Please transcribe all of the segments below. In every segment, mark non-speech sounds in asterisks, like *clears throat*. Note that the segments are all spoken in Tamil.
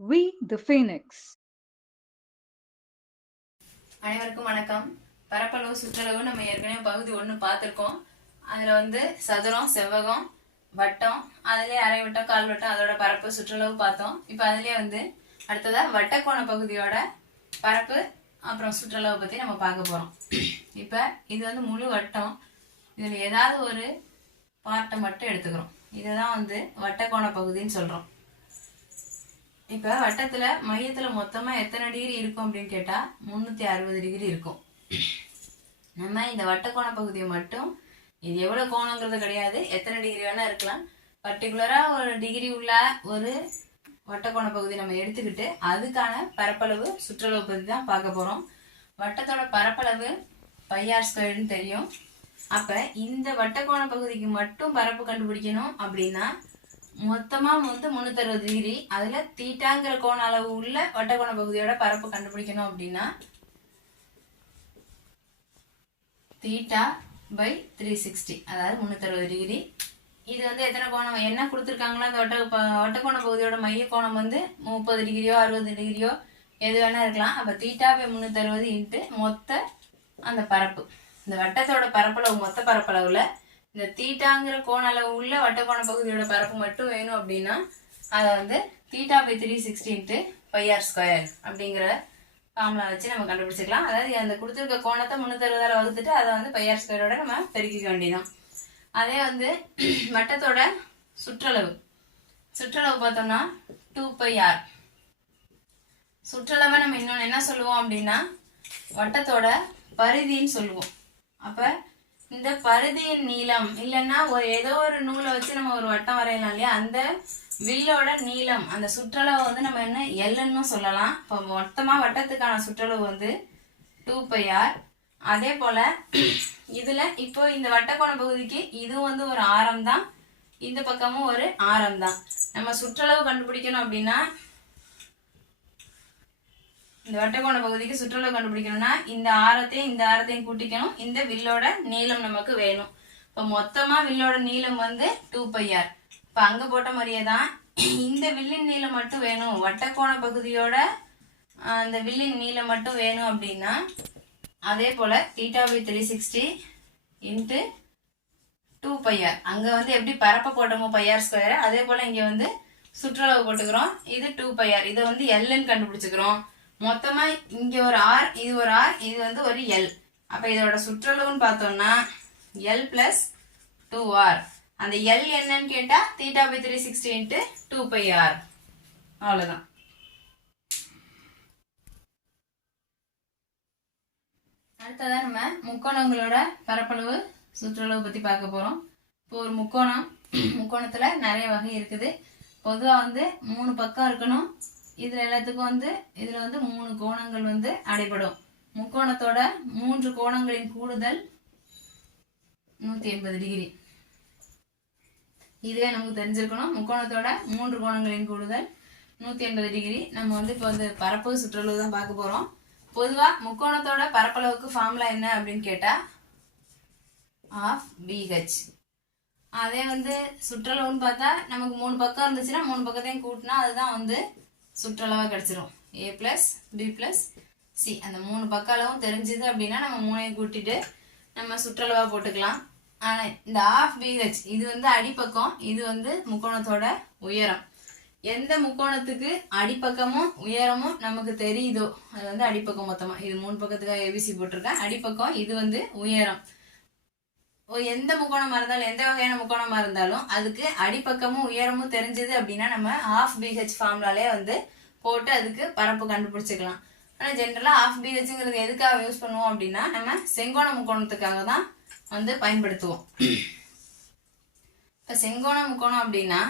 வி தி ஃபீனிக்ஸ் அனைவருக்கும் வணக்கம். பரப்பளவு சுற்றளவு நம்ம ஏற்கனவே பகுதி ஒன்று பார்த்துருக்கோம். அதில் வந்து சதுரம் செவ்வகம் வட்டம் அதுலேயே அரை வட்டம் கால் வட்டம் அதோட பரப்பு சுற்றளவு பார்த்தோம். இப்போ அதுலேயே வந்து அடுத்ததாக வட்டக்கோண பகுதியோட பரப்பு அப்புறம் சுற்றளவை பற்றி நம்ம பார்க்க போகிறோம் இப்போ இது வந்து முழு வட்டம். இதில் ஏதாவது ஒரு பார்ட்டை மட்டும் எடுத்துக்கிறோம். இதை தான் வந்து வட்டக்கோண பகுதின்னு சொல்கிறோம் இப்போ வட்டத்தில் மையத்தில் மொத்தமாக எத்தனை டிகிரி இருக்கும் அப்படின்னு கேட்டால் முந்நூற்றி அறுபது டிகிரி இருக்கும். நம்ம இந்த வட்டக்கோண பகுதியை மட்டும் இது எவ்வளோ கோணங்கிறது கிடையாது எத்தனை டிகிரி வேணால் இருக்கலாம். பர்டிகுலராக ஒரு டிகிரி உள்ள ஒரு வட்டக்கோண பகுதி நம்ம எடுத்துக்கிட்டு அதுக்கான பரப்பளவு சுற்றளவு பற்றி தான் பார்க்க போகிறோம் வட்டத்தோட பரப்பளவு பையார் ஸ்கொயர்னு தெரியும். அப்போ இந்த வட்டக்கோண பகுதிக்கு மட்டும் பரப்பு கண்டுபிடிக்கணும் அப்படின்னா மொத்தமா வந்து முந்நூற்றறுபது டிகிரி அதுல தீட்டாங்கிற கோண அளவு உள்ள வட்டக்கோண பகுதியோட பரப்பு கண்டுபிடிக்கணும் அப்படின்னா தீட்டா பை த்ரீ சிக்ஸ்டி அதாவது முந்நூற்றறுபது டிகிரி இது வந்து எத்தனை கோணம்? என்ன கொடுத்துருக்காங்களோ அந்த வட்ட ப- வட்டக்கோண பகுதியோட மைய கோணம் வந்து முப்பது டிகிரியோ அறுபது டிகிரியோ எது வேணா இருக்கலாம். அப்போ தீட்டா பை முந்நூற்றறுபது இன்ட்டு மொத்த அந்த பரப்பு. இந்த வட்டத்தோட பரப்பளவு மொத்த பரப்பளவுல இந்த தீட்டாங்கிற கோண அளவு உள்ள வட்டக்கோண பகுதியோட பரப்பு மட்டும் வேணும் அப்படின்னா அதை வந்து theta by three sixty into pi r square அப்படிங்கிற ஃபார்முலா வச்சு நம்ம கண்டுபிடிச்சிக்கலாம். அதாவது அந்த கொடுத்துருக்க கோணத்தை முந்நூற்றறுபதால வகுத்துட்டு அதை வந்து பையார் ஸ்கொயரோட நம்ம பெருக்கிக்க வேண்டியதான் அதே வந்து *clears throat* வட்டத்தோட சுற்றளவு. சுற்றளவு பார்த்தோம்னா டூ பை ஆர் சுற்றளவை நம்ம இன்னொன்று என்ன சொல்லுவோம் அப்படின்னா வட்டத்தோட பரிதின்னு சொல்லுவோம். அப்போ இந்த பருதியின் நீளம் இல்லைன்னா ஒரு ஏதோ ஒரு நூலை வச்சு நம்ம ஒரு வட்டம் வரையலாம் இல்லையா? அந்த வில்லோட நீளம் அந்த சுற்றளவு வந்து நம்ம என்ன எல்லுன்னு சொல்லலாம். இப்போ மொத்தமாக வட்டத்துக்கான சுற்றளவு வந்து டூ பை ஆர் அதே போல இதுல இப்போ இந்த வட்டக்கோண பகுதிக்கு இதுவும் வந்து ஒரு ஆரம் தான் இந்த பக்கமும் ஒரு ஆரம் தான். நம்ம சுற்றளவு கண்டுபிடிக்கணும் அப்படின்னா இந்த வட்டக்கோண பகுதிக்கு சுற்றளவு கண்டுபிடிக்கணும்னா இந்த ஆரத்தையும் இந்த ஆரத்தையும் கூட்டிக்கணும். இந்த வில்லோட நீளம் நமக்கு வேணும். இப்போ மொத்தமாக வில்லோட நீளம் வந்து டூ பையார் இப்போ அங்கே போட்ட மாதிரியே தான் இந்த வில்லின் நீளம் மட்டும் வேணும். வட்டக்கோண பகுதியோட அந்த வில்லின் நீளம் மட்டும் வேணும் அப்படின்னா அதே போல் theta by three sixty into two pi r அங்கே வந்து எப்படி பரப்ப போட்டோமோ பையார் ஸ்கொயர் அதே போல் இங்கே வந்து சுற்றளவு போட்டுக்கிறோம். இது டூ பையார் இதை வந்து எல்லுன்னு கண்டுபிடிச்சிக்கிறோம். மொத்தமா இங்க ஒரு ஆர் இது ஒரு ஆர் இது வந்து ஒரு எல் அப்ப இதோட சுற்றளவுன்னு பார்த்தோம்னா எல் பிளஸ் டூ ஆர் அந்த எல் என்னன்னு கேட்டா theta by three sixty into two pi R அவ்வளவுதான். அடுத்ததா நம்ம முக்கோணங்களோட பரப்பளவு சுற்றளவு பத்தி பார்க்க போறோம். இப்போ ஒரு முக்கோணம் முக்கோணத்துல நிறைய வகை இருக்குது. பொதுவா வந்து மூணு பக்கம் இருக்கணும். இதில் எல்லாத்துக்கும் வந்து இதில் வந்து மூணு கோணங்கள் வந்து அடைபடும். முக்கோணத்தோட மூன்று கோணங்களின் கூடுதல் நூற்றி எண்பது டிகிரி. இதுவே நமக்கு தெரிஞ்சிருக்கணும். முக்கோணத்தோட மூன்று கோணங்களின் கூடுதல் நூற்றி எண்பது டிகிரி. நம்ம வந்து இப்போ வந்து பரப்பு சுற்றளவு தான் பார்க்க போகிறோம் பொதுவாக முக்கோணத்தோட பரப்பளவுக்கு ஃபார்முலா என்ன அப்படின்னு கேட்டால் ஆஃப் பிஹெச் அதே வந்து சுற்றளவுன்னு பார்த்தா நமக்கு மூணு பக்கம் இருந்துச்சுன்னா மூணு பக்கத்தையும் கூட்டினா அதுதான் வந்து சுற்றளவாக கிடச்சிரும். A plus B plus C அந்த மூணு பக்க அளவும் தெரிஞ்சுது அப்படின்னா நம்ம மூணையும் கூட்டிட்டு நம்ம சுற்றளவாக போட்டுக்கலாம். ஆனால் இந்த ஆஃப் பிஹெச் இது வந்து அடிப்பக்கம் இது வந்து முக்கோணத்தோட உயரம். எந்த முக்கோணத்துக்கு அடிப்பக்கமும் உயரமும் நமக்கு தெரியுதோ அது வந்து அடிப்பக்கம் மொத்தமாக இது மூணு பக்கத்துக்காக ஏபிசி போட்டிருக்கேன். அடிப்பக்கம் இது வந்து உயரம். எந்த முக்கோணமாக இருந்தாலும் எந்த வகையான முக்கோணமாக இருந்தாலும் அதுக்கு அடிப்பக்கமும் உயரமும் தெரிஞ்சது அப்படின்னா நம்ம ஆஃப் பிஹெச் ஃபார்ம்லாலே வந்து போட்டு அதுக்கு பரப்பு கண்டுபிடிச்சிக்கலாம். ஆனால் ஜென்ரலாக ஆஃப் பிஹெச்ங்கிறது எதுக்காக யூஸ் பண்ணுவோம் அப்படின்னா நம்ம செங்கோண முக்கோணத்துக்காக தான் வந்து பயன்படுத்துவோம். இப்போ செங்கோண முக்கோணம் அப்படின்னா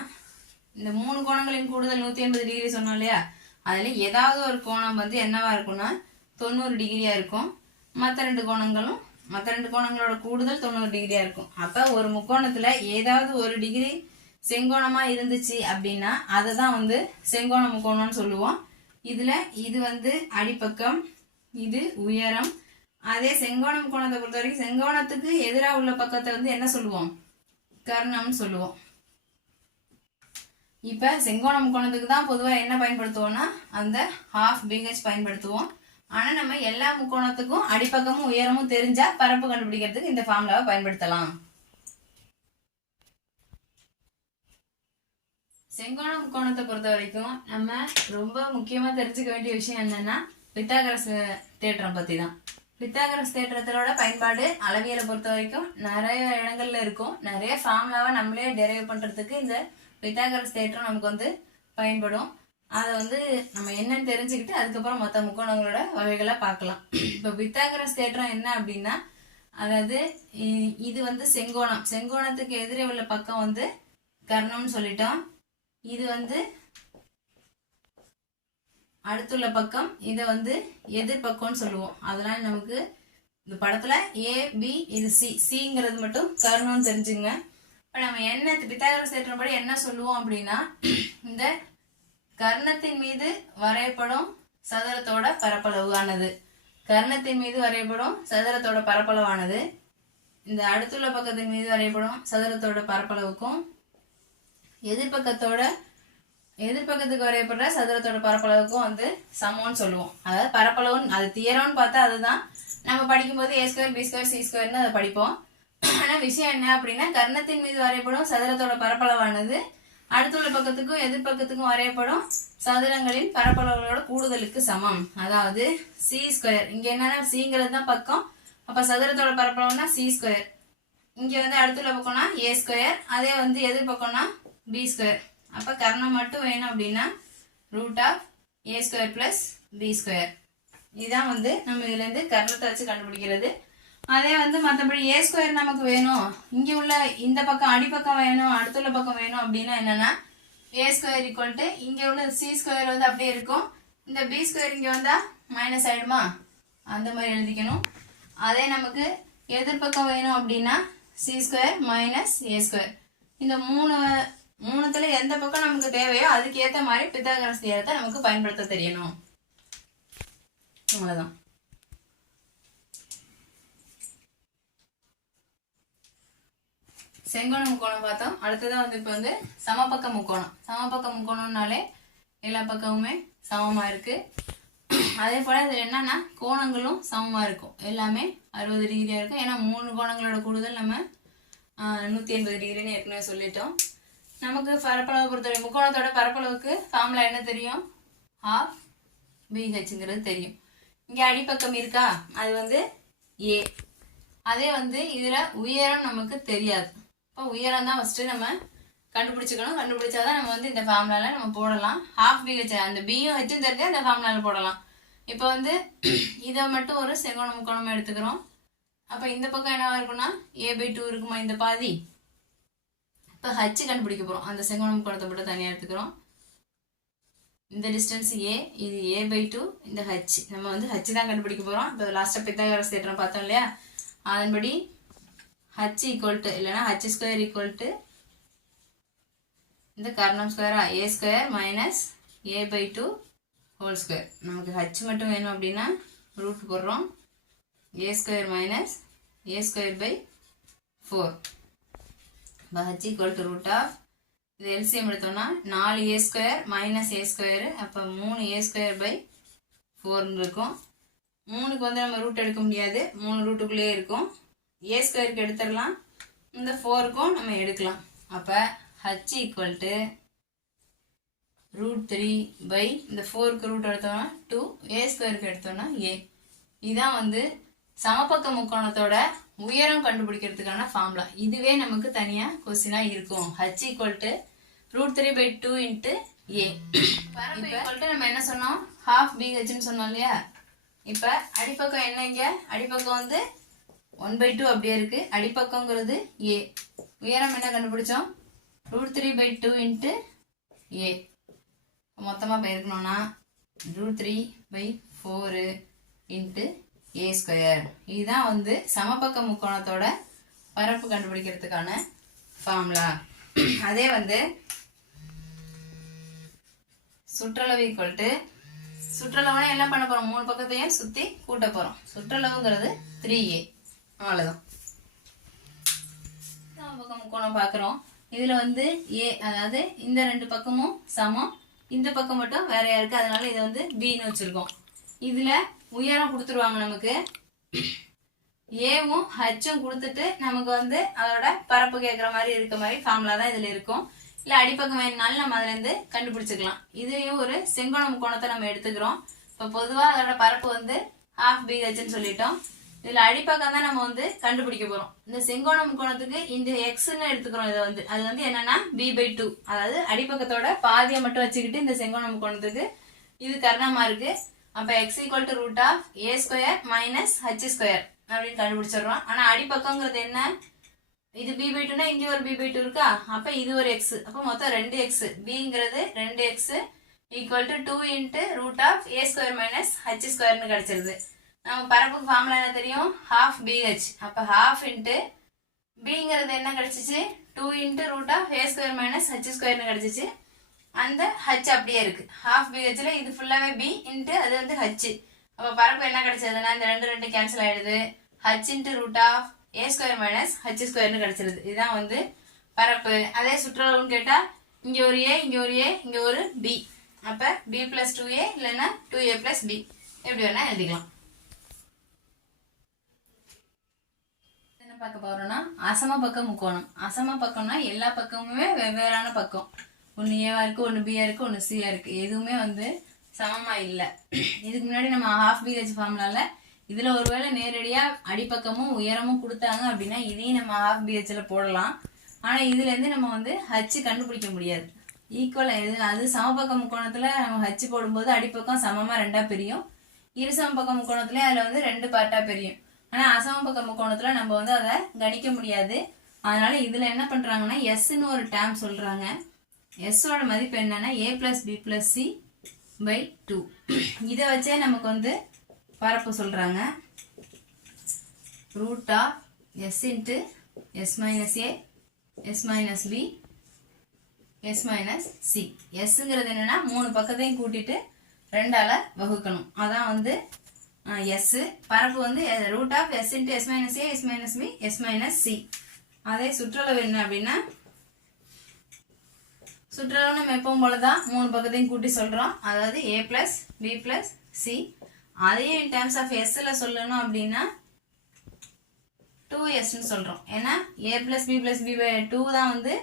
இந்த மூணு கோணங்களின் கூடுதல் நூற்றி எண்பது டிகிரி சொன்னோம் இல்லையா? அதில் ஏதாவது ஒரு கோணம் வந்து என்னவா இருக்கும்னா தொண்ணூறு டிகிரியாக இருக்கும். மற்ற ரெண்டு கோணங்களும் மற்ற ரெண்டு கோணங்களோட கூடுதல் தொண்ணூறு டிகிரியா இருக்கும். அப்போ ஒரு முக்கோணத்தில் ஏதாவது ஒரு டிகிரி செங்கோணமா இருந்துச்சு அப்படின்னா அதை தான் வந்து செங்கோண முக்கோணம்னு சொல்லுவோம். இதுல இது வந்து அடிப்பக்கம் இது உயரம். அதே செங்கோண முக்கோணத்தை பொறுத்த வரைக்கும் செங்கோணத்துக்கு எதிராக உள்ள பக்கத்தை வந்து என்ன சொல்லுவோம்? கர்ணம்னு சொல்லுவோம். இப்போ செங்கோண முக்கோணத்துக்கு தான் பொதுவாக என்ன பயன்படுத்துவோம்னா அந்த ஹாஃப் பிஹெச் பயன்படுத்துவோம். ஆனால் நம்ம எல்லா முக்கோணத்துக்கும் அடிப்பக்கமும் உயரமும் தெரிஞ்சா பரப்பு கண்டுபிடிக்கிறதுக்கு இந்த ஃபார்முலாவை பயன்படுத்தலாம். செங்கோண முக்கோணத்தை பொறுத்த வரைக்கும் நம்ம ரொம்ப முக்கியமாக தெரிஞ்சுக்க வேண்டிய விஷயம் என்னன்னா பித்தாகரஸ் தேற்றம் பற்றி தான் பித்தாகரஸ் தேற்றத்தோட பயன்பாடு அளவியலை பொறுத்த வரைக்கும் நிறைய இடங்கள்ல இருக்கும். நிறைய ஃபார்முலாவை நம்மளே டெரைவ் பண்ணுறதுக்கு இந்த பித்தாகரஸ் தேற்றம் நமக்கு வந்து பயன்படும். அதை வந்து நம்ம என்னன்னு தெரிஞ்சுக்கிட்டு அதுக்கப்புறம் மற்ற முக்கோணங்களோட வகைகளை பார்க்கலாம். இப்போ பித்தாகரஸ் தேற்றம் என்ன அப்படின்னா அதாவது இ- இது வந்து செங்கோணம். செங்கோணத்துக்கு எதிரே உள்ள பக்கம் வந்து கர்ணம்னு சொல்லிட்டோம். இது வந்து அடுத்துள்ள பக்கம் இதை வந்து எதிர்பக்கம்னு சொல்லுவோம். அதனால நமக்கு இந்த படத்துல ஏ பி இது சி சிங்கிறது மட்டும் கர்ணம்னு தெரிஞ்சுங்க. இப்போ நம்ம என்ன பித்தாகரஸ் தேற்றப்படி என்ன சொல்லுவோம் அப்படின்னா இந்த கர்ணத்தின் மீது வரையப்படும் சதுரத்தோட பரப்பளவானது கர்ணத்தின் மீது வரையப்படும் சதுரத்தோட பரப்பளவானது. இந்த அடுத்துள்ள பக்கத்தின் மீது வரையப்படும் சதுரத்தோட பரப்பளவுக்கும் எதிர்பக்கத்தோட எதிர்பக்கத்துக்கு வரையப்படுற சதுரத்தோட பரப்பளவுக்கும் வந்து சமம்னு சொல்லுவோம். அதாவது பரப்பளவுன்னு அது தியரம்னு பார்த்தா அதுதான். நம்ம படிக்கும்போது A square B square C ஸ்கொயர்னு அதை படிப்போம். ஆனால் விஷயம் என்ன அப்படின்னா கர்ணத்தின் மீது வரையப்படும் சதுரத்தோட பரப்பளவானது அடுத்துள்ள பக்கத்துக்கும் எதிர்பக்கத்துக்கும் வரையப்படும் சதுரங்களின் பரப்பளவுகளோட கூடுதலுக்கு சமம். அதாவது சி ஸ்கொயர் இங்க என்னன்னா சிங்கிறது தான் பக்கம். அப்ப சதுரத்தோட பரப்பளவுனா சி ஸ்கொயர் இங்க வந்து அடுத்துள்ள பக்கம்னா ஏ ஸ்கொயர் அதே வந்து எதிர்பக்கம்னா பி ஸ்கொயர் அப்ப கர்ணம் மட்டும் வேணும் அப்படின்னா root of A square plus B square இதுதான் வந்து நம்ம இதுல இருந்து கர்ணத்தை வச்சு கண்டுபிடிக்கிறது. அதே வந்து மற்றபடி ஏ ஸ்கொயர் நமக்கு வேணும். இங்கே உள்ள இந்த பக்கம் அடிப்பக்கம் வேணும் அடுத்துள்ள பக்கம் வேணும் அப்படின்னா என்னன்னா ஏ ஸ்கொயர் ஈக்குவல் டு இங்கே உள்ள சி ஸ்கொயர் வந்து அப்படியே இருக்கும். இந்த பி ஸ்கொயர் இங்கே வந்தால் மைனஸ் ஆகிடுமா அந்த மாதிரி எழுதிக்கணும். அதே நமக்கு எதிர்பக்கம் வேணும் அப்படின்னா C square minus A square இந்த மூணு மூணுத்துல எந்த பக்கம் நமக்கு தேவையோ அதுக்கு மாதிரி பித்தாகரஸ் தியரத்தை நமக்கு பயன்படுத்த தெரியணும். அவ்வளோதான் செங்கோண முக்கோணம் பார்த்தோம். அடுத்ததான் வந்து இப்போ வந்து சமபக்க முக்கோணம். சமபக்க முக்கோணம்னாலே எல்லா பக்கமுமே சமமாக இருக்குது அதே போல் அதில் என்னன்னா கோணங்களும் சமமாக இருக்கும். எல்லாமே அறுபது டிகிரியாக இருக்கும். ஏன்னா மூணு கோணங்களோட கூடுதல் நம்ம நூற்றி எண்பது டிகிரின்னு ஏற்கனவே சொல்லிட்டோம். நமக்கு பரப்பளவு பொறுத்தவரை முக்கோணத்தோட பரப்பளவுக்கு ஃபார்முலா என்ன தெரியும்? ஹாஃப் பிஹெச்ங்கிறது தெரியும். இங்கே அடிப்பக்கம் இருக்கா? அது வந்து ஏ அதே வந்து இதில் உயரம் நமக்கு தெரியாது. இப்போ உயரம் தான் ஃபஸ்ட்டு நம்ம கண்டுபிடிச்சிக்கணும். கண்டுபிடிச்சாதான் நம்ம வந்து இந்த ஃபார்முலாவில் நம்ம போடலாம். ஹாஃப் பிஹெச் அந்த பியும் ஹெச்சும் தெரிஞ்சு அந்த ஃபார்முலாவில் போடலாம். இப்போ வந்து இதை மட்டும் ஒரு செங்கோணம் முக்கோணமாக எடுத்துக்கிறோம். அப்போ இந்த பக்கம் என்னவா இருக்கும்னா ஏ பை டூ இருக்குமா இந்த பாதி? இப்போ ஹச் கண்டுபிடிக்க போகிறோம் அந்த செங்கோணம் முக்கோணத்தை மட்டும் தனியாக எடுத்துக்கிறோம். இந்த டிஸ்டன்ஸ் ஏ இது ஏ பை டூ இந்த ஹச் நம்ம வந்து ஹச் தான் கண்டுபிடிக்க போகிறோம் இப்போ லாஸ்ட்டாக பித்தாகரஸ் தேற்றம் பார்த்தோம் இல்லையா? அதன்படி ஹச் ஈக்குவல் டு இல்லைன்னா ஹச் ஸ்கொயர் ஈக்குவல் டு இந்த கர்ணம் ஸ்கொயரா A square minus A by two whole square நமக்கு ஹச் மட்டும் வேணும் அப்படின்னா ரூட் போடுறோம். A square minus A square by four இப்போ H equal to root of இது எல்சிஎம் எடுத்தோம்னா நாலு A square minus A square அப்போ மூணு ஏ ஸ்கொயர் பை ஃபோர்னு இருக்கும். மூணுக்கு வந்து நம்ம ரூட் எடுக்க முடியாது. மூணு ரூட்டுக்குள்ளேயே இருக்கும். ஏ ஸ்கொயருக்கு எடுத்துடலாம். இந்த ஃபோருக்கும் நம்ம எடுக்கலாம். அப்போ H equal to root three by இந்த ஃபோருக்கு ரூட் எடுத்தோம்னா டூ ஏ ஸ்கொயருக்கு எடுத்தோம்னா ஏ இதான் வந்து சமபக்க முக்கோணத்தோட உயரம் கண்டுபிடிக்கிறதுக்கான ஃபார்முலா இதுவே நமக்கு தனியாக கொஸ்டினாக இருக்கும். H equal to root three by two into A to நம்ம என்ன சொன்னோம்? ஹாஃப் பிஹெச்னு சொன்னோம் இல்லையா? இப்போ அடிப்பக்கம் என்ன இங்க? அடிப்பக்கம் வந்து ஒன் பை டூ அப்படியே இருக்கு. அடிப்பக்கங்கிறது ஏ உயரம் என்ன கண்டுபிடிச்சோம்? Root three by two into A மொத்தமாக பெருக்கணும்னா root three by four into A square இதுதான் வந்து சமபக்க முக்கோணத்தோட பரப்பு கண்டுபிடிக்கிறதுக்கான ஃபார்முலா அதே வந்து சுற்றளவு ஈக்குவல் டு சுற்றளவுனா என்ன பண்ண போகிறோம் மூணு பக்கத்தையும் சுற்றி கூட்ட போகிறோம் சுற்றளவுங்கிறது த்ரீ ஏ அவ்வளவுதான். பக்கம் முக்கோணம் பார்க்குறோம். இதில் வந்து ஏ அதாவது இந்த ரெண்டு பக்கமும் சமம். இந்த பக்கம் மட்டும் வேறையா யாருக்கு? அதனால இதை வந்து பின்னு வச்சுருக்கோம். இதில் உயரம் கொடுத்துருவாங்க நமக்கு. ஏவும் ஹச்சும் கொடுத்துட்டு நமக்கு வந்து அதோட பரப்பு கேட்குற மாதிரி இருக்க மாதிரி ஃபார்முலா தான் இதில் இருக்கும். இல்லை அடிப்பக்கம் வேணுனாலும் நம்ம அதுலேருந்து கண்டுபிடிச்சிக்கலாம். இதையும் ஒரு செங்கோண முக்கோணத்தை நம்ம எடுத்துக்கிறோம். இப்போ பொதுவாக அதோட பரப்பு வந்து ஹாஃப் பிஹெச்னு சொல்லிட்டோம். இதுல அடிப்பக்கம் தான் நம்ம வந்து கண்டுபிடிக்க போறோம். இந்த செங்கோண முக்கோணத்துக்கு இந்த எக்ஸ்ன்னு எடுத்துக்கிறோம் இதை வந்து. அது வந்து என்னன்னா பி பை டூ அதாவது அடிப்பக்கத்தோட பாதியை மட்டும் வச்சுக்கிட்டு இந்த செங்கோண முக்கோணத்துக்கு இது கர்ணமா இருக்கு. அப்ப X equal to root of A square minus H square அப்படின்னு கண்டுபிடிச்சிடுறோம். ஆனா அடிப்பக்கங்கிறது என்ன? இது பி பை டூனா இங்கே ஒரு பி பை டூ இருக்கா? அப்ப இது ஒரு எக்ஸ் அப்ப மொத்தம் ரெண்டு எக்ஸ் பிங்கிறது ரெண்டு X equal to two into root of A square minus H ஸ்கொயர்னு கிடைச்சிருது. நம்ம பரப்பு ஃபார்முலா என்ன தெரியும்? ஹாஃப் பிஹெச் அப்போ ஹாஃப் இன்ட்டு பிங்கிறது என்ன கிடச்சிச்சு? Two into root of A square minus H ஸ்கொயர்னு கிடச்சிச்சு. அந்த ஹச் அப்படியே இருக்குது ஹாஃப் பிஹெச்சில் இது ஃபுல்லாகவே பி இன்ட்டு அது வந்து ஹச் அப்போ பரப்பு என்ன கிடச்சதுன்னா இந்த ரெண்டு ரெண்டு கேன்சல் ஆகிடுது H into root of A square minus H ஸ்கொயர்னு கிடச்சிருது. இதுதான் வந்து பரப்பு. அதே சுற்றுலாவுன்னு கேட்டால் இங்கே ஒரு ஏ இங்கே ஒரு ஏ இங்கே ஒரு பி அப்போ பி ப்ளஸ் டூ ஏ இல்லைன்னா டூ ஏ ப்ளஸ் பி எப்படி வேணால் எழுதிக்கலாம். என்ன பார்க்க போறோம்னா அசம பக்கம் முக்கோணம். அசம பக்கம்னா எல்லா பக்கமுமே வெவ்வேறான பக்கம். ஒன்று ஏவா இருக்கு ஒன்று பியா இருக்கு ஒன்று சியா இருக்கு. எதுவுமே வந்து சமமா இல்லை. இதுக்கு முன்னாடி நம்ம ஹாஃப் பிஹெச் ஃபார்ம்லால இதுல ஒருவேளை நேரடியா அடிப்பக்கமும் உயரமும் கொடுத்தாங்க அப்படின்னா இதையும் நம்ம ஹாஃப் பிஹெச்ல போடலாம். ஆனா இதுல இருந்து நம்ம வந்து ஹச் கண்டுபிடிக்க முடியாது. ஈக்குவல் இது அது சமபக்க முக்கோணத்துல நம்ம ஹச் போடும்போது அடிப்பக்கம் சமமா ரெண்டா பிரியும். இரு சமபக்க முக்கோணத்துலேயும் அதுல வந்து ரெண்டு பார்ட்டா பிரியும். ஆனா அசமபக்க முக்கோணத்துல நம்ம வந்து அதை கணிக்க முடியாது. அதனால இதுல என்ன பண்றாங்கன்னா எஸ்ன்னு ஒரு டேம் சொல்றாங்க. எஸ்ஸோட மதிப்பு என்னன்னா A plus B plus C by two இதை வச்சே நமக்கு வந்து பரப்பு சொல்றாங்க. Root of S into S minus A S minus B S minus C எஸ்ங்கிறது என்னன்னா மூணு பக்கத்தையும் கூட்டிட்டு ரெண்டால வகுக்கணும். அதான் வந்து எஸ் பரப்பு வந்து root of S into S minus A S minus B S minus C அதே சுற்றளவு என்ன அப்படின்னா சுற்றளவு நம்ம எப்பவும் போல தான் மூணு பக்கத்தையும் கூட்டி சொல்கிறோம் அதாவது A plus B plus C அதையும் இன் டேர்ம்ஸ் ஆஃப் எஸ்ஸில் சொல்லணும் அப்படின்னா டூ எஸ்ன்னு சொல்கிறோம் ஏன்னா A plus B plus B two தான் வந்து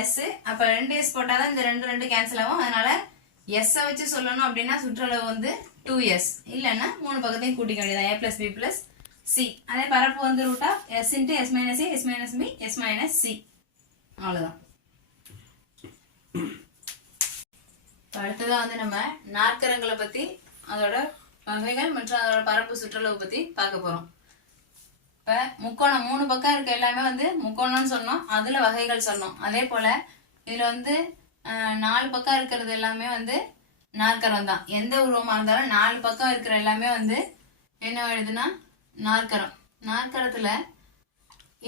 எஸ் அப்போ ரெண்டு எஸ் போட்டால் தான் இந்த ரெண்டு ரெண்டு கேன்சல் ஆகும். அதனால் எஸ்ஸை வச்சு சொல்லணும் அப்படின்னா சுற்றளவு வந்து டூ எஸ் இல்லைன்னா மூணு பக்கத்தையும் கூட்டிக்க வேண்டியதான் A plus B plus C அதே பரப்பு வந்து root of S into S minus A S minus B S minus C அவ்வளோதான் அடுத்ததான் வந்து நம்ம நாற்கரங்களை பற்றி அதோட வகைகள் மற்றும் அதோட பரப்பு சுற்றளவு பற்றி பார்க்க போகிறோம் இப்போ முக்கோணம் மூணு பக்கம் இருக்க எல்லாமே வந்து முக்கோணம்னு சொன்னோம். அதில் வகைகள் சொன்னோம். அதே போல் இதில் வந்து நாலு பக்கம் இருக்கிறது எல்லாமே வந்து நாற்கரம் தான். எந்த உருவமாக இருந்தாலும் நாலு பக்கம் இருக்கிற எல்லாமே வந்து என்ன எழுதுனா நாற்கரம். நாற்கரத்தில்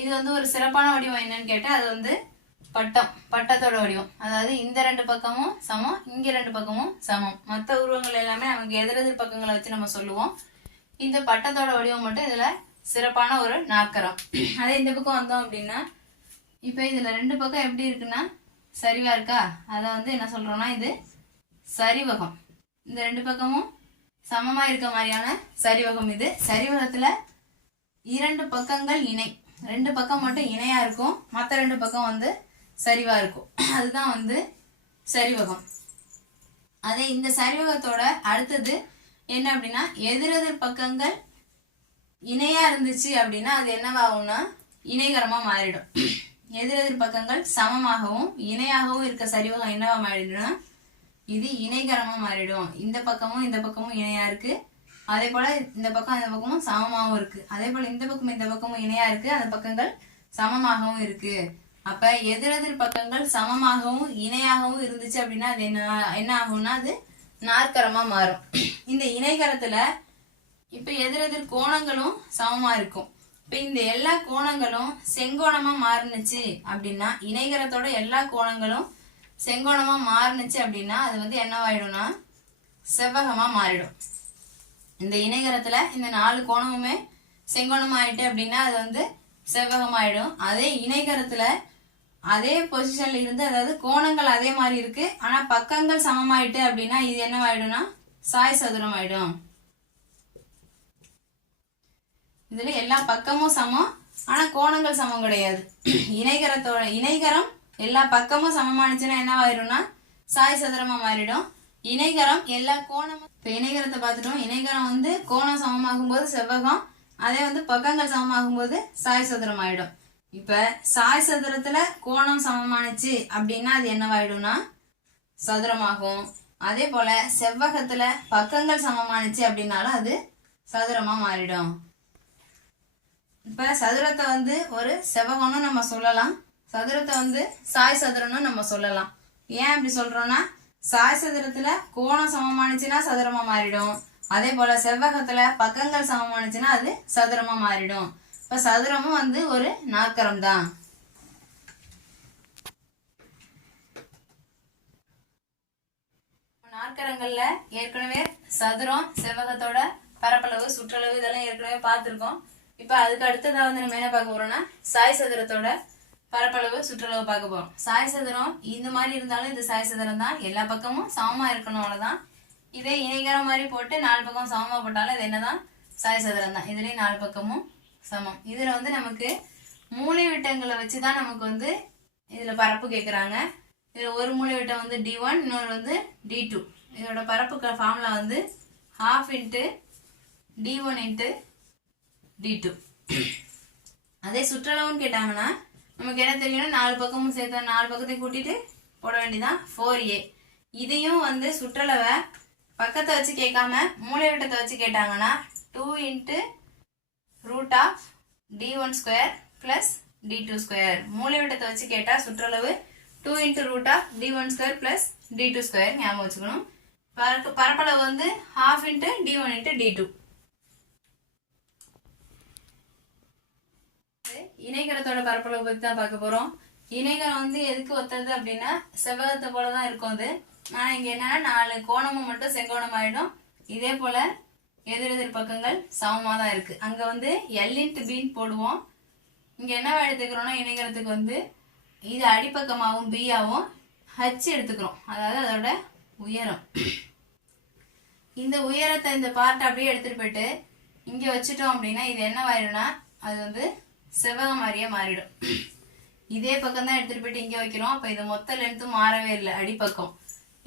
இது வந்து ஒரு சிறப்பான வடிவம் என்னன்னு கேட்டால் அது வந்து பட்டம் பட்டத்தோட வடிவம். அதாவது இந்த ரெண்டு பக்கமும் சமம் இங்கே ரெண்டு பக்கமும் சமம். மற்ற உருவங்கள் எல்லாமே நமக்கு எதிரெதிர் பக்கங்களை வச்சு நம்ம சொல்லுவோம். இந்த பட்டத்தோட வடிவம் மட்டும் இதில் சிறப்பான ஒரு நாற்கரம். அதே இந்த பக்கம் வந்தோம் அப்படின்னா இப்போ இதில் ரெண்டு பக்கம் எப்படி இருக்குன்னா சரிவா இருக்கா? அதை வந்து என்ன சொல்கிறோன்னா இது சரிவகம். இந்த ரெண்டு பக்கமும் சமமா இருக்க மாதிரியான சரிவகம் இது. சரிவகத்துல இரண்டு பக்கங்கள் இணை. ரெண்டு பக்கம் மட்டும் இணையா இருக்கும். மற்ற ரெண்டு பக்கம் வந்து சரிவா இருக்கும். அதுதான் வந்து சரிவகம். அதே இந்த சரிவகத்தோட அடுத்தது என்ன அப்படின்னா எதிரெதிர் பக்கங்கள் இணையா இருந்துச்சு அப்படின்னா அது என்னவாகும்னா இணைகரமா மாறிடும். எதிரெதிர் பக்கங்கள் சமமாகவும் இணையாகவும் இருக்க சரிவகம் என்னவா மாறிடும்னா இது இணைகரமா மாறிடும். இந்த பக்கமும் இந்த பக்கமும் இணையா இருக்கு. அதே போல இந்த பக்கம் அந்த பக்கமும் சமமாகவும் இருக்கு. அதே போல இந்த பக்கம் இந்த பக்கமும் இணையா இருக்கு. அந்த பக்கங்கள் சமமாகவும் இருக்கு. அப்ப எதிரெதிர் பக்கங்கள் சமமாகவும் இணையாகவும் இருந்துச்சு அப்படின்னா அது என்ன என்ன ஆகும்னா அது நாற்கரமா மாறும். இந்த இணைகரத்துல இப்ப எதிரெதிர் கோணங்களும் சமமா இருக்கும். இப்ப இந்த எல்லா கோணங்களும் செங்கோணமா மாறுனுச்சு அப்படின்னா இணைகரத்தோட எல்லா கோணங்களும் செங்கோணமாக மாறுனுச்சு அப்படின்னா அது வந்து என்னவாயிடும்னா செவ்வகமாக மாறிடும். இந்த இணைகரத்தில் இந்த நாலு கோணமுமே செங்கோணம் ஆயிட்டு அப்படின்னா அது வந்து செவ்வகமாயிடும். அதே இணைகரத்தில் அதே பொசிஷனில் இருந்து அதாவது கோணங்கள் அதே மாதிரி இருக்கு. ஆனால் பக்கங்கள் சமமாயிட்டு அப்படின்னா இது என்னவாயிடும்னா சாய் சதுரம் ஆயிடும் இதில் எல்லா பக்கமும் சமம். ஆனால் கோணங்கள் சமம் கிடையாது. இணைகரத்தோட இணைகரம் எல்லா பக்கமும் சமமானுச்சுன்னா என்னவாயிரும்னா சாய் சதுரமா மாறிடும். இணைகரம் எல்லா கோணமும் இப்ப இணைகரத்தை பார்த்துட்டோம். இணைகரம் வந்து கோணம் சமமாகும் போது செவ்வகம் அதே வந்து பக்கங்கள் சமமாகும் போது சாய் சதுரம் ஆயிடும் இப்ப சாய் சதுரத்துல கோணம் சமமானுச்சு அப்படின்னா அது என்னவாயிடும்னா சதுரமாகும். அதே போல செவ்வகத்துல பக்கங்கள் சமமானுச்சு அப்படின்னாலும் அது சதுரமா மாறிடும். இப்ப சதுரத்தை வந்து ஒரு செவ்வகம்னு நம்ம சொல்லலாம். சதுரத்தை வந்து சாய் சதுரம்னு நம்ம சொல்லலாம். ஏன் அப்படி சொல்றோம்னா சாய் சதுரத்துல கோணம் சமமானுச்சுன்னா சதுரமா மாறிடும். அதே போல செவ்வகத்துல பக்கங்கள் சமமானுச்சுன்னா அது சதுரமா மாறிடும். இப்ப சதுரமும் வந்து ஒரு நாற்கரம் தான் நாற்கரங்கள்ல ஏற்கனவே சதுரம் செவ்வகத்தோட பரப்பளவு சுற்றளவு இதெல்லாம் ஏற்கனவே பார்த்துருக்கோம். இப்போ அதுக்கு அடுத்ததாக வந்து நம்ம என்ன பார்க்க போறோம்னா சாய் சதுரத்தோட பரப்பளவு சுற்றளவு பார்க்க போறோம். சாய் சதுரம் இந்த மாதிரி இருந்தாலும் இந்த சாய் சதுரம் தான். எல்லா பக்கமும் சமமா இருக்கணும் அவ்வளவுதான். இதே இணைகர மாதிரி போட்டு நாலு பக்கம் சமமா போட்டாலும் இது என்னதான்? சாய் சதுரம் தான். இதுலயும் நாலு பக்கமும் சமம். இதுல வந்து நமக்கு மூளை விட்டங்களை வச்சுதான் நமக்கு வந்து இதுல பரப்பு கேட்குறாங்க இதுல ஒரு மூளை விட்டம் வந்து டி ஒன் இன்னொரு வந்து டி டூ இதோட பரப்பு ஃபார்முலா வந்து half into D one into D two அதே சுற்றளவுன்னு கேட்டாங்கன்னா நமக்கு என்ன தெரியும்னா நாலு பக்கமும் சேர்த்து நாலு பக்கத்தையும் கூட்டிட்டு போட வேண்டியதான் ஃபோர் ஏ இதையும் வந்து சுற்றளவை பக்கத்தை வச்சு கேட்காம மூளைவிட்டத்தை வச்சு கேட்டாங்கன்னா two into root of D one square plus D two square மூளைவிட்டத்தை வச்சு கேட்டால் சுற்றளவு two into root of D one square plus D two square ஞாபகம் வச்சுக்கணும். பரப்பு- பரப்பளவு வந்து half into D one into D two இணைகரத்தோட பரப்பளவு பத்தி தான் பார்க்க போறோம். இணைகரம் வந்து எதுக்கு ஒத்தது அப்படின்னா செவ்வகத்தை போல தான் இருக்கும் அது. ஆனா இங்க என்னன்னா நாலு கோணமும் மட்டும் செங்கோணம் ஆயிடும். இதே போல எதிரெதிர் பக்கங்கள் சமமா தான் இருக்கு. அங்க வந்து எல் இன்ட்டு பின்னு போடுவோம். இங்க என்ன எடுத்துக்கிறோம்னா இணைகரத்துக்கு வந்து இது அடிப்பக்கமாகவும் பியாவும் ஹச் எடுத்துக்கிறோம். அதாவது அதோட உயரம். இந்த உயரத்தை இந்த பார்ட் அப்படியே எடுத்துட்டு போயிட்டு இங்க வச்சுட்டோம் அப்படின்னா இது என்னவாயிடும்னா அது வந்து செவ்வகம் மாதிரியே மாறிடும். இதே பக்கம் தான் எடுத்துட்டு போயிட்டு இங்கே வைக்கிறோம். அப்போ இது மொத்த லென்த்தும் மாறவே இல்லை. அடிப்பக்கம்.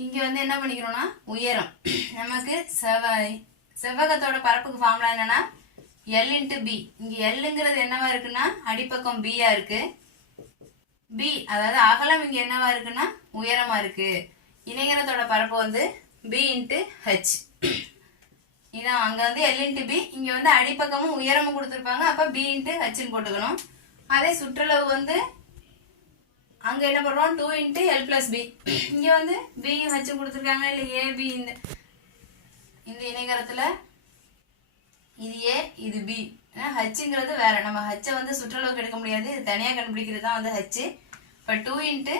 இங்கே வந்து என்ன பண்ணிக்கிறோம்னா உயரம். நமக்கு செவ்வாய் செவ்வகத்தோட பரப்புக்கு ஃபார்முலா என்னன்னா எல் இன்ட்டு பி இங்கே எல்லுங்கிறது என்னவா இருக்குன்னா அடிப்பக்கம் பியா இருக்கு. பி அதாவது அகலம் இங்கே என்னவா இருக்குன்னா உயரமா இருக்கு. இணைகரத்தோட பரப்பு வந்து பி இன்ட்டு ஹெச் இதான் அங்க வந்து எல் இன்ட்டு பி இங்க வந்து அடிப்பக்கமும் உயரமும் கொடுத்துருப்பாங்க. அப்ப பி இன்ட்டு ஹெச்னு போட்டுக்கணும். அதே சுற்றளவு வந்து அங்க என்ன பண்றோம் two into L plus B இங்க வந்து பி ஹச்சு கொடுத்துருக்காங்க இல்ல ஏ பி இந்த இந்த இணைகரத்துல? இது ஏ இது பி ஹச்சுங்கிறது வேற. நம்ம ஹச்சை வந்து சுற்றளவுக்கு எடுக்க முடியாது. இது தனியாக கண்டுபிடிக்கிறது தான் வந்து ஹச்சு இப்போ two into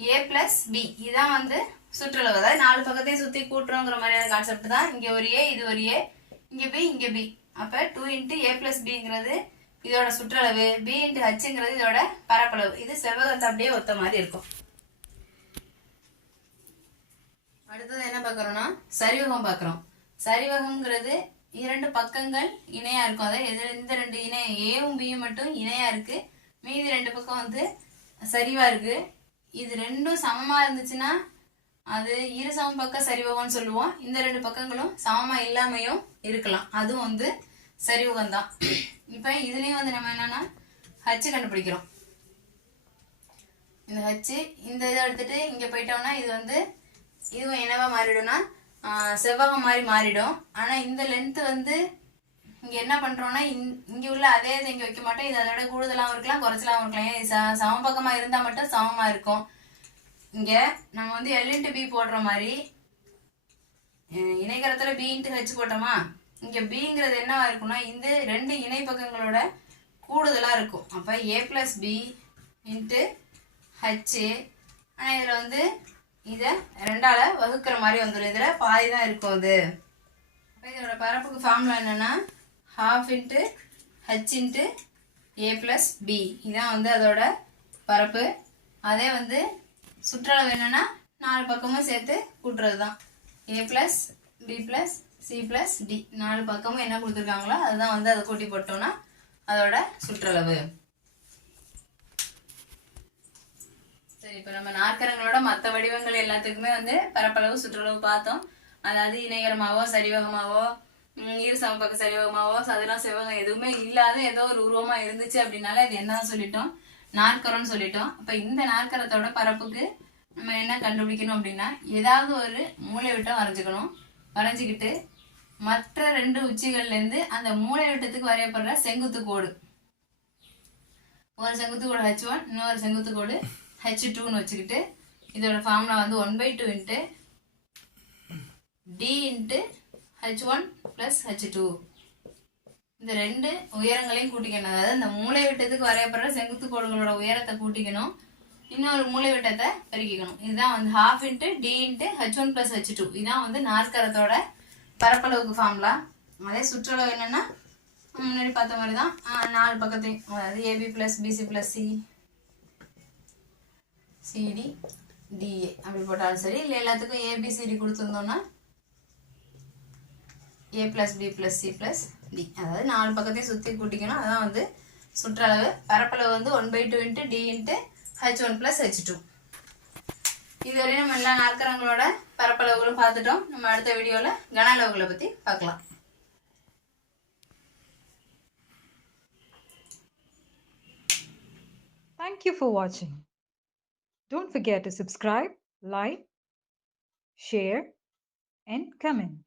A plus B இதான் வந்து சுற்றளவு. அதாவது நாலு பக்கத்தையும் சுற்றி கூட்டுறோங்கிற மாதிரியான கான்செப்ட் தான். இங்கே ஒரு ஏ இது ஒரு ஏ இங்கே பி இங்கே பி அப்போ டூ இன்ட்டு ஏ பிளஸ் பிங்கிறது இதோட சுற்றளவு பி இன்ட்டு ஹச்சுங்கிறது இதோட பரப்பளவு. இது செவ்வகத்தை அப்படியே ஒத்த மாதிரி இருக்கும். அடுத்தது என்ன பார்க்கறோம்னா சரிவகம் பார்க்குறோம். சரிவகம்ங்கிறது இரண்டு பக்கங்கள் இணையா இருக்கும். அதாவது எதிர- இந்த ரெண்டு இணை ஏவும் பியும் மட்டும் இணையா இருக்கு. மீதி ரெண்டு பக்கம் வந்து சரிவா இருக்கு. இது ரெண்டும் சமமாக இருந்துச்சுன்னா அது இரு சம பக்க சரிவகம்னு சொல்லுவோம். இந்த ரெண்டு பக்கங்களும் சமமா இல்லாமையும் இருக்கலாம். அதுவும் வந்து சரிவகம் தான் இப்ப இதுலயும் வந்து நம்ம என்னன்னா ஹச்சு கண்டுபிடிக்கிறோம். இந்த ஹச்சு இந்த இதை எடுத்துட்டு இங்க போயிட்டோம்னா இது வந்து இதுவும் என்னவா மாறிடும்னா செவ்வகம் மாதிரி மாறிடும். ஆனால் இந்த லென்த் வந்து இங்கே என்ன பண்ணுறோன்னா இந்- இங்கே உள்ள அதே இதை இங்கே வைக்க மாட்டோம். இது அதோட கூடுதலாகவும் இருக்கலாம் குறைச்சலாகவும் இருக்கலாம். ஏன் இது ச- சம பக்கமாக இருந்தால் மட்டும் சமமாக இருக்கும். இங்க நம்ம வந்து எல் இன்ட்டு பி போடுற மாதிரி இணைகரத்தில் பி இன்ட்டு ஹெச் போட்டோமா? இங்கே பிங்கிறது என்னவா இருக்கும்னா இந்த ரெண்டு இணை பக்கங்களோட இருக்கும். அப்போ A plus B into H ஆனால் இதில் வந்து இதை ரெண்டால் வகுக்கிற மாதிரி வந்துடும் இதில் பாதி தான் இருக்கும் அது. அப்போ இதோட பரப்புக்கு ஃபார்முலா என்னென்னா half into H into A plus B இதான் வந்து அதோட பரப்பு. அதே வந்து சுற்றளவு என்னன்னா நாலு பக்கமும் சேர்த்து கூட்டுறது தான் A plus B plus C plus D நாலு பக்கமும் என்ன கொடுத்துருக்காங்களோ அதுதான் வந்து அதை கூட்டி போட்டோம்னா அதோட சுற்றளவு. சரி இப்போ நம்ம நாற்கரங்களோட மற்ற வடிவங்கள் எல்லாத்துக்குமே வந்து பரப்பளவு சுற்றளவு பார்த்தோம். அதாவது இணைகரமாவோ சரிவகமாவோ ம், இரு சமபக்க சரிவகமாவோ சதுரம் செவ்வகம் எதுவுமே இல்லாத ஏதோ ஒரு உருவமா இருந்துச்சு அப்படின்னால இது என்ன சொல்லிட்டோம். நாற்கரம்னு சொல்லிட்டோம். அப்ப இந்த நாற்கரத்தோட பரப்புக்கு நம்ம என்ன கண்டுபிடிக்கணும் அப்படின்னா ஏதாவது ஒரு மூளை விட்டம் வரைஞ்சுக்கணும். வரைஞ்சிக்கிட்டு மற்ற ரெண்டு உச்சிகள்ல இருந்து அந்த மூளை விட்டத்துக்கு வரையப்படுற செங்குத்து கோடு. ஒரு செங்குத்து கோடு ஹெச் ஒன் இன்னொரு செங்குத்து கோடு ஹெச் டூன்னு வச்சுக்கிட்டு இதோட ஃபார்முலா வந்து one by two into D into H one plus H two இந்த ரெண்டு உயரங்களையும் கூட்டிக்கணும். அதாவது இந்த மூளை விட்டத்துக்கு வரையப்படுற செங்குத்து கோடுகளோட உயரத்தை கூட்டிக்கணும். இன்னொரு மூளை விட்டத்தை பெருக்கிக்கணும். இதுதான் வந்து half into D into H one plus H two இதான் வந்து நாற்கரத்தோட பரப்பளவுக்கு ஃபார்முலா அதே சுற்றளவு என்னென்னா முன்னாடி பார்த்த மாதிரி தான் நாலு பக்கத்தையும் அதாவது AB plus BC plus C CD DA அப்படி போட்டாலும் சரி. இல்லை எல்லாத்துக்கும் ABCD கொடுத்துருந்தோம்னா A plus B plus C plus D அதாவது நாலு பக்கத்தையும் சுற்றி கூட்டிக்கணும். அதான் வந்து சுற்றளவு. பரப்பளவு வந்து one by two into D into H one plus H two இதுவரையும் நம்ம எல்லா நாற்கரங்களோட பரப்பளவுகளும் பார்த்துட்டோம். நம்ம அடுத்த வீடியோவில் கன அளவுகளை பற்றி பார்க்கலாம். Thank you for watching. Don't forget to subscribe, like, share, and comment.